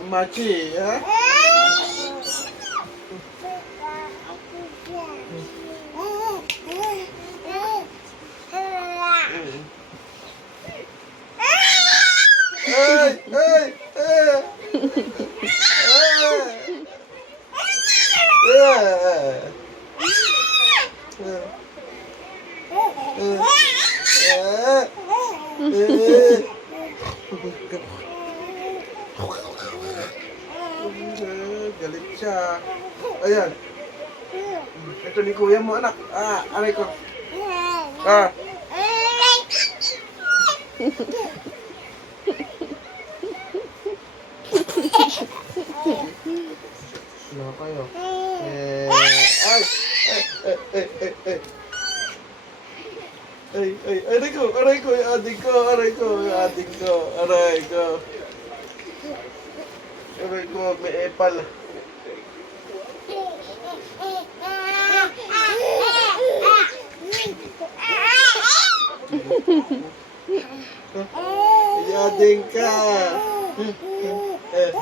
Machi, ha? Ay! Ay! Galit siya. Ayan. Ito ni kuya mo, anak. Aray ko. Ano kayo? Ay! Aray ko, aray ko, adik ko, aray ko, adik ko, aray ko. Aray ko, may epal. Yading ka.